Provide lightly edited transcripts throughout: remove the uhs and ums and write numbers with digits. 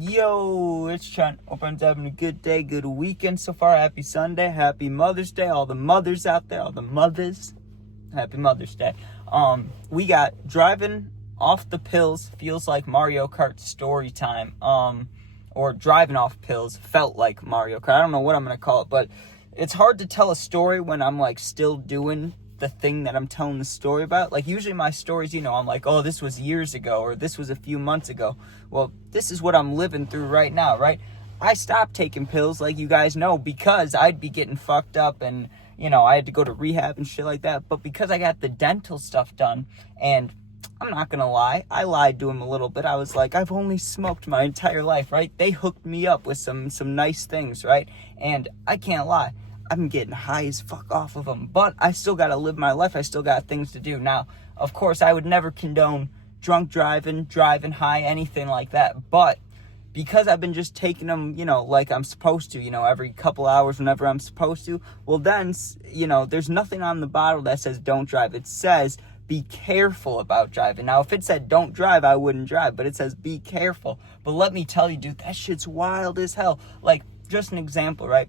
Yo, it's Trent. Hope I'm having a good day, good weekend so far. Happy Sunday, happy Mother's Day. All the mothers out there, all the mothers. Happy Mother's Day. We got driving off the pills, feels like Mario Kart Storytime. Or driving off pills felt like Mario Kart. I don't know what I'm gonna call it, but it's hard to tell a story when I'm like still doing the thing that I'm telling the story about. Like usually my stories, I'm like, oh, this was years ago or this was a few months ago. Well, this is what I'm living through right now, right? I stopped taking pills, like you guys know, because I'd be getting fucked up and, I had to go to rehab and shit like that. But because I got the dental stuff done, and I'm not gonna lie, I lied to him a little bit. I was like, I've only smoked my entire life, right? They hooked me up with some nice things, right? And I can't lie, I'm getting high as fuck off of them, but I still gotta live my life. I still got things to do. Now, of course, I would never condone drunk driving high, anything like that, but because I've been just taking them, like I'm supposed to, every couple hours whenever I'm supposed to, well then, there's nothing on the bottle that says don't drive. It says be careful about driving. Now, if it said don't drive, I wouldn't drive, but it says be careful. But let me tell you, dude, that shit's wild as hell. Like, just an example, right?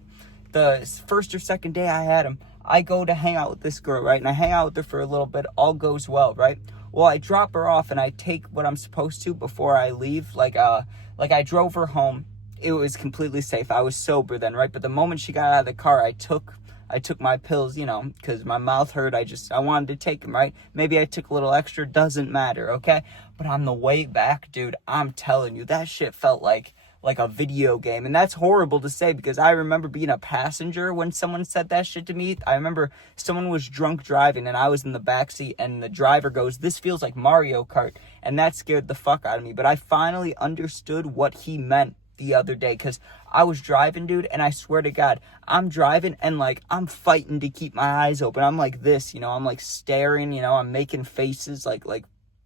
The first or second day I had him, I go to hang out with this girl, right? And I hang out with her for a little bit. All goes well, right? Well, I drop her off and I take what I'm supposed to before I leave. Like I drove her home. It was completely safe. I was sober then, right? But the moment she got out of the car, I took my pills, because my mouth hurt. I wanted to take them, right? Maybe I took a little extra. Doesn't matter, okay? But on the way back, dude, I'm telling you, that shit felt like a video game. And that's horrible to say because I remember being a passenger when someone said that shit to me. I remember someone was drunk driving and I was in the backseat and the driver goes, this feels like Mario Kart. And that scared the fuck out of me. But I finally understood what he meant the other day because I was driving, dude, and I swear to God, I'm driving and like I'm fighting to keep my eyes open. I'm like this, I'm like staring, I'm making faces like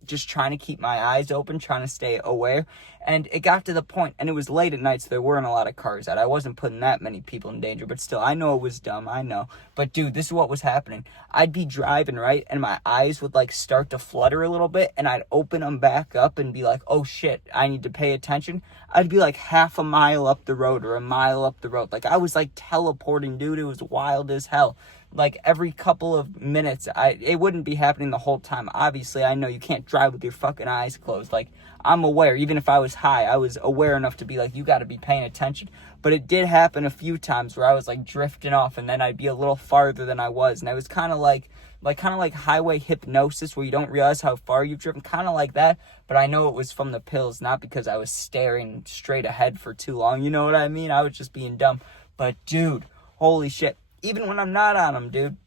just trying to keep my eyes open, trying to stay aware. And it got to the point, and it was late at night, so there weren't a lot of cars out. I wasn't putting that many people in danger, but still, I know it was dumb, I know. But dude, this is what was happening. I'd be driving, right, and my eyes would like start to flutter a little bit, and I'd open them back up and be like, oh shit, I need to pay attention. I'd be like half a mile up the road or a mile up the road. Like I was like teleporting, dude. It was wild as hell. Like every couple of minutes, it wouldn't be happening the whole time. Obviously, I know you can't drive with your fucking eyes closed. Like, I'm aware, even if I was high, I was aware enough to be like, you gotta be paying attention. But it did happen a few times where I was like drifting off and then I'd be a little farther than I was. And I was kind of like highway hypnosis where you don't realize how far you've driven, kind of like that. But I know it was from the pills, not because I was staring straight ahead for too long. You know what I mean? I was just being dumb. But dude, holy shit. Even when I'm not on them, dude,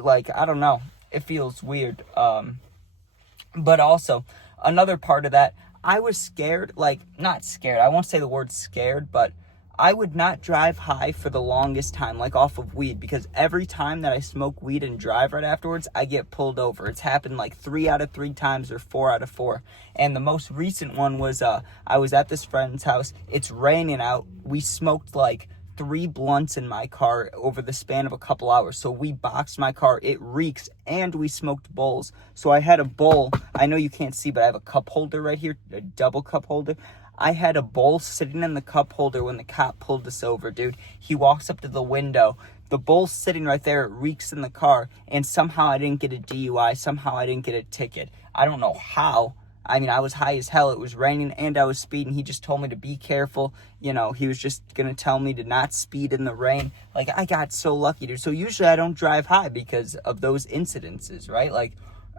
like, I don't know, it feels weird. But also, another part of that, I was scared, like, not scared, I won't say the word scared, but I would not drive high for the longest time, like off of weed, because every time that I smoke weed and drive right afterwards, I get pulled over. It's happened like 3 out of 3 times or 4 out of 4. And the most recent one was, I was at this friend's house, it's raining out, we smoked like 3 blunts in my car over the span of a couple hours. So we boxed my car. It reeks. And we smoked bowls. So I had a bowl. I know you can't see, but I have a cup holder right here. A double cup holder. I had a bowl sitting in the cup holder when the cop pulled us over, dude. He walks up to the window. The bowl's sitting right there. It reeks in the car. And somehow I didn't get a DUI. Somehow I didn't get a ticket. I don't know how. I mean, I was high as hell. It was raining and I was speeding. He just told me to be careful. He was just going to tell me to not speed in the rain. Like, I got so lucky, dude. So usually I don't drive high because of those incidences, right? Like,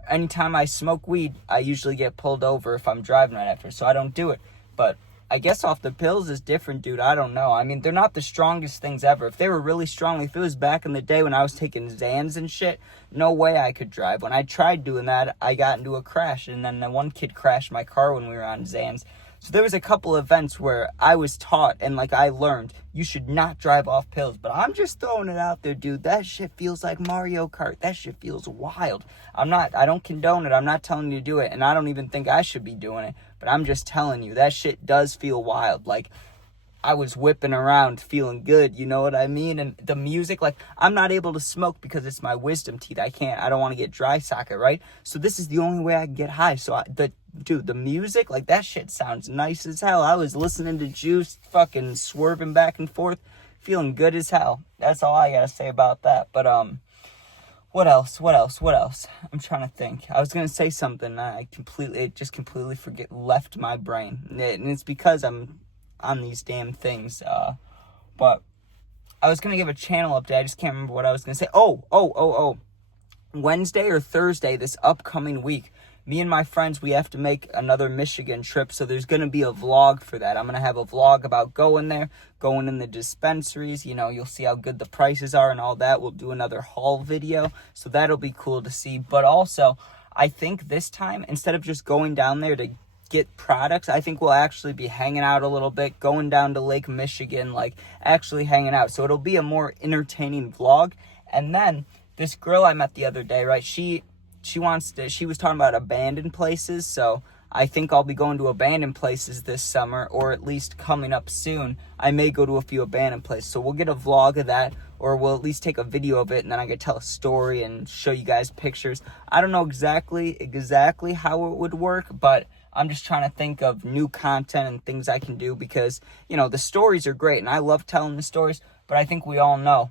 anytime I smoke weed, I usually get pulled over if I'm driving right after. So I don't do it. But I guess off the pills is different, dude. I don't know. I mean, they're not the strongest things ever. If they were really strong, like if it was back in the day when I was taking Xans and shit, no way I could drive. When I tried doing that, I got into a crash, and then the one kid crashed my car when we were on Xans. So there was a couple events where I was taught and like I learned you should not drive off pills. But I'm just throwing it out there, dude. That shit feels like Mario Kart. That shit feels wild. I don't condone it. I'm not telling you to do it. And I don't even think I should be doing it. But I'm just telling you, that shit does feel wild. Like, I was whipping around feeling good, you know what I mean? And the music, like, I'm not able to smoke because it's my wisdom teeth. I don't want to get dry socket, right? So this is the only way I can get high. So dude, the music, like, that shit sounds nice as hell. I was listening to Juice, fucking swerving back and forth, feeling good as hell. That's all I gotta say about that. But, what else? I'm trying to think. I was gonna say something, it just completely left my brain. And it's because I'm on these damn things. But I was gonna give a channel update. I just can't remember what I was gonna say. Oh. Wednesday or Thursday this upcoming week, me and my friends, we have to make another Michigan trip, so there's going to be a vlog for that. I'm going to have a vlog about going there, going in the dispensaries. You know, you'll see how good the prices are and all that. We'll do another haul video, so that'll be cool to see. But also, I think this time, instead of just going down there to get products, I think we'll actually be hanging out a little bit, going down to Lake Michigan, like actually hanging out. So it'll be a more entertaining vlog. And then this girl I met the other day, right, she was talking about abandoned places, so I think I'll be going to abandoned places this summer, or at least coming up soon. I may go to a few abandoned places, so we'll get a vlog of that, or we'll at least take a video of it, and then I can tell a story and show you guys pictures. I don't know exactly how it would work, but I'm just trying to think of new content and things I can do, because, you know, the stories are great, and I love telling the stories, but I think we all know,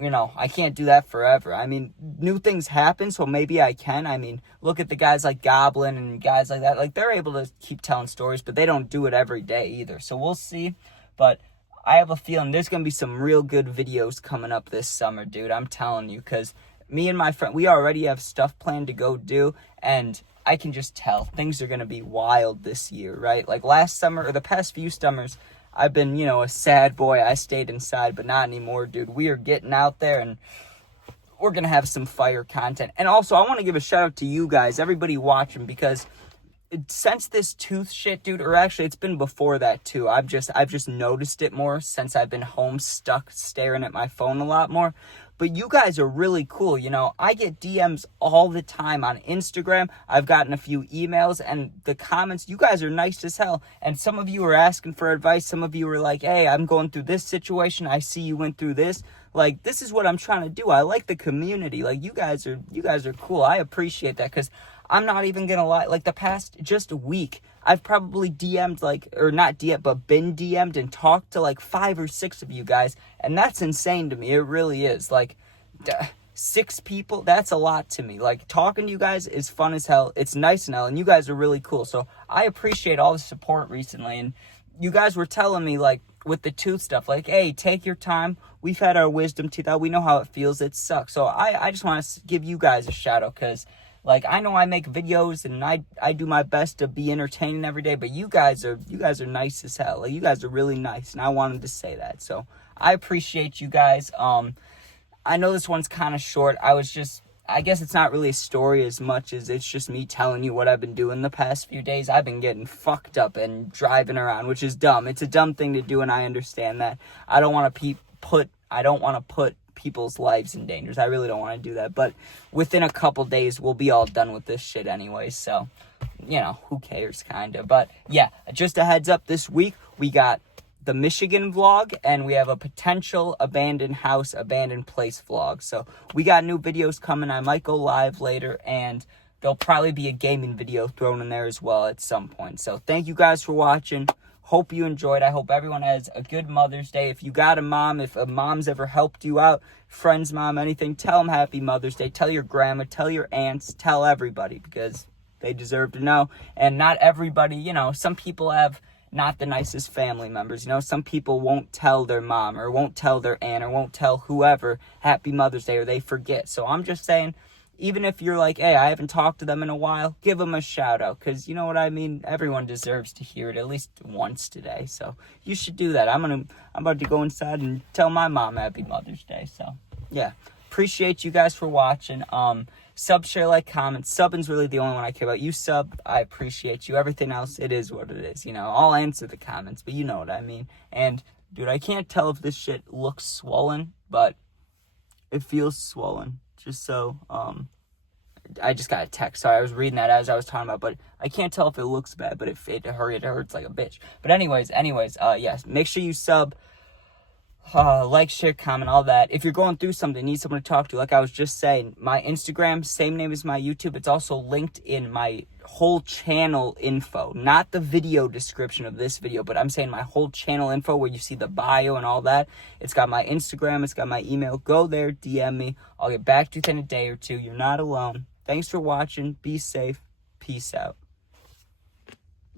you know, I can't do that forever. I mean, new things happen, so maybe I can. I mean, look at the guys like Goblin and guys like that. Like, they're able to keep telling stories, but they don't do it every day either. So we'll see. But I have a feeling there's going to be some real good videos coming up this summer, dude. I'm telling you, because me and my friend, we already have stuff planned to go do, and I can just tell things are going to be wild this year, right? Like last summer, or the past few summers, I've been, you know, a sad boy. I stayed inside, but not anymore, dude. We are getting out there, and we're going to have some fire content. And also, I want to give a shout out to you guys, everybody watching, because since this tooth shit, dude, or actually it's been before that too. I've just noticed it more since I've been home stuck staring at my phone a lot more. But you guys are really cool, you know. I get DMs all the time on Instagram. I've gotten a few emails, and the comments, you guys are nice as hell. And some of you are asking for advice. Some of you are like, hey, I'm going through this situation. I see you went through this. Like, this is what I'm trying to do. I like the community. Like, you guys are cool. I appreciate that, because I'm not even gonna lie, like the past just a week, I've probably DM'd been DM'd and talked to like 5 or 6 of you guys, and that's insane to me. It really is. Like, 6 people, that's a lot to me. Like, talking to you guys is fun as hell. It's nice and hell, and you guys are really cool. So I appreciate all the support recently, and you guys were telling me, like, with the tooth stuff, like, hey, take your time. We've had our wisdom teeth out. We know how it feels. It sucks. So I just want to give you guys a shout out, because like, I know I make videos and I do my best to be entertaining every day, but you guys are nice as hell. Like, you guys are really nice, and I wanted to say that. So I appreciate you guys. I know this one's kind of short. I guess it's not really a story as much as it's just me telling you what I've been doing the past few days. I've been getting fucked up and driving around, which is dumb. It's a dumb thing to do, and I understand that. I don't want to put people's lives in danger. I really don't want to do that. But within a couple days, we'll be all done with this shit anyway. So, you know, who cares, kind of. But yeah, just a heads up, this week we got the Michigan vlog, and we have a potential abandoned house, abandoned place vlog. So we got new videos coming. I might go live later, and there'll probably be a gaming video thrown in there as well at some point. So thank you guys for watching. Hope you enjoyed. I hope everyone has a good Mother's Day. If you got a mom, if a mom's ever helped you out, friend's mom, anything, tell them Happy Mother's Day. Tell your grandma, tell your aunts, tell everybody, because they deserve to know. And not everybody, you know, some people have not the nicest family members. You know, some people won't tell their mom or won't tell their aunt or won't tell whoever Happy Mother's Day, or they forget. So I'm just saying, even if you're like, hey, I haven't talked to them in a while, give them a shout out, because you know what I mean? Everyone deserves to hear it at least once today. So you should do that. I'm about to go inside and tell my mom Happy Mother's Day. So yeah, appreciate you guys for watching. Sub, share, like, comment. Subbing's really the only one I care about. You sub, I appreciate you. Everything else, it is what it is. You know, I'll answer the comments, but you know what I mean. And dude, I can't tell if this shit looks swollen, but it feels swollen. Just so, I just got a text. Sorry, I was reading that as I was talking about, but I can't tell if it looks bad, but it hurts like a bitch. But anyways, yes, make sure you sub, Like, share, comment, all that. If you're going through something, need someone to talk to, like I was just saying, my Instagram, same name as my YouTube. It's also linked in my whole channel info, not the video description of this video, but I'm saying my whole channel info where you see the bio and all that. It's got my Instagram, it's got my email. Go there, DM me. I'll get back to you within a day or two. You're not alone. Thanks for watching. Be safe. Peace out.